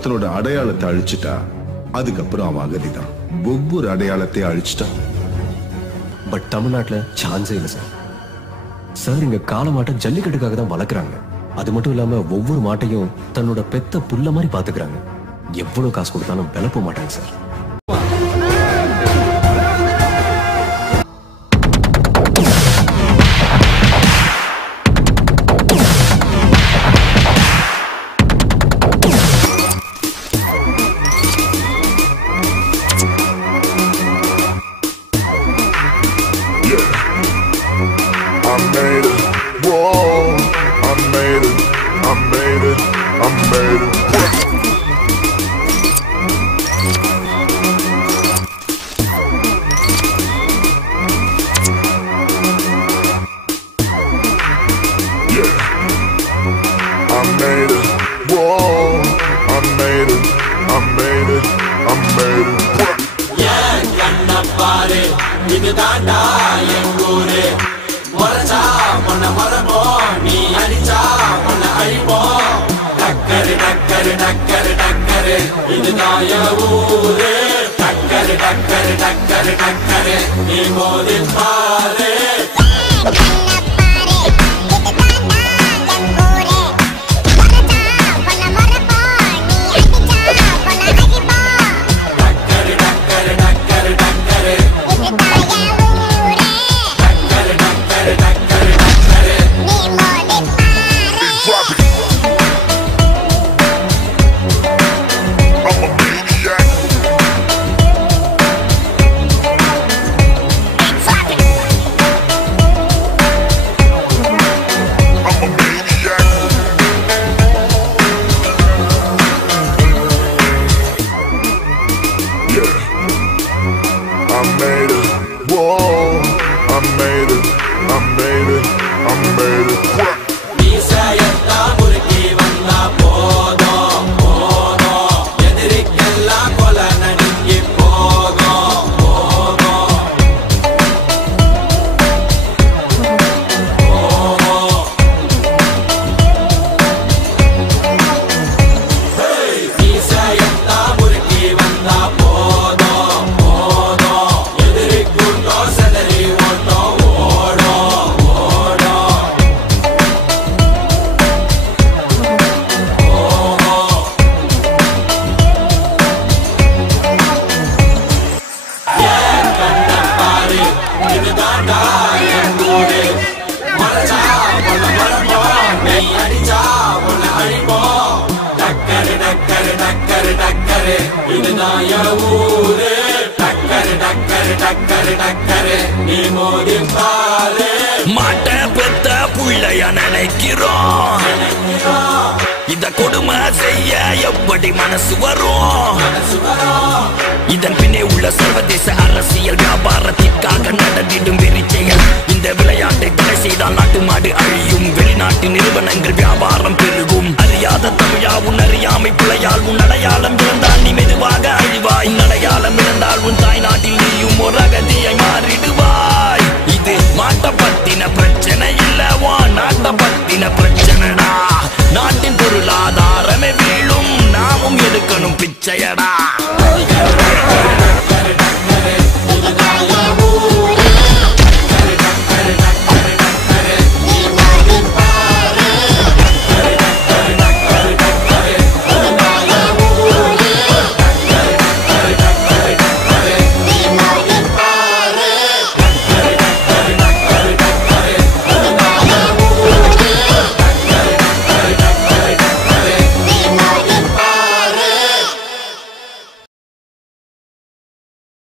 ஒருத்தனோட அடையாளத்தை அழிச்சிட்டா அதுக்கப்புறம் அவன் அகதிதான். ஒவ்வொரு அடையாளத்தை அழிச்சிட்டான். பட் தமிழ்நாட்டில் சான்ஸே இல்லை சார். சார் இங்க காளை மாட்டை ஜல்லிக்கட்டுக்காக தான் வளர்க்குறாங்க. அது மட்டும் இல்லாம ஒவ்வொரு மாட்டையும் தன்னோட பெத்த புள்ள மாதிரி பாத்துக்கிறாங்க. எவ்வளவு காசு கொடுத்தாலும் விலை போக மாட்டாங்க சார். மாட்ட பெத்த புள்ளைய நினைக்கிறோம். இத கொடுமை செய்ய எப்படி மனசு வரும்? இதன் பின்னே உள்ள சர்வதேச அரசியல் வியாபாரத்திற்காக நடந்திடும் வெறிச்செயல். இந்த விளையாட்டை தடை செய்தால் நாட்டு மாடு அழியும். வெளிநாட்டு நிறுவனங்கள் வியாபாரம் பெருகும். அறியாத தமிழா உன் அறியாமை பிழையால் உன் அடையாளம் இழந்தால் நீ மெதுவாக அழிவாய். அடையாளம் இழந்தால் உன் தாய் நாட்டில் நீயும் ஒரு அகதியை மாறிடுவாய். இது மாட்ட பத்தின பிரச்சனை இல்லவா, நாட்ட பத்தின பிரச்சனைடா. நாட்டின் பொருளாதாரமே வீழும், நாமும் எடுக்கணும் பிச்சையடா.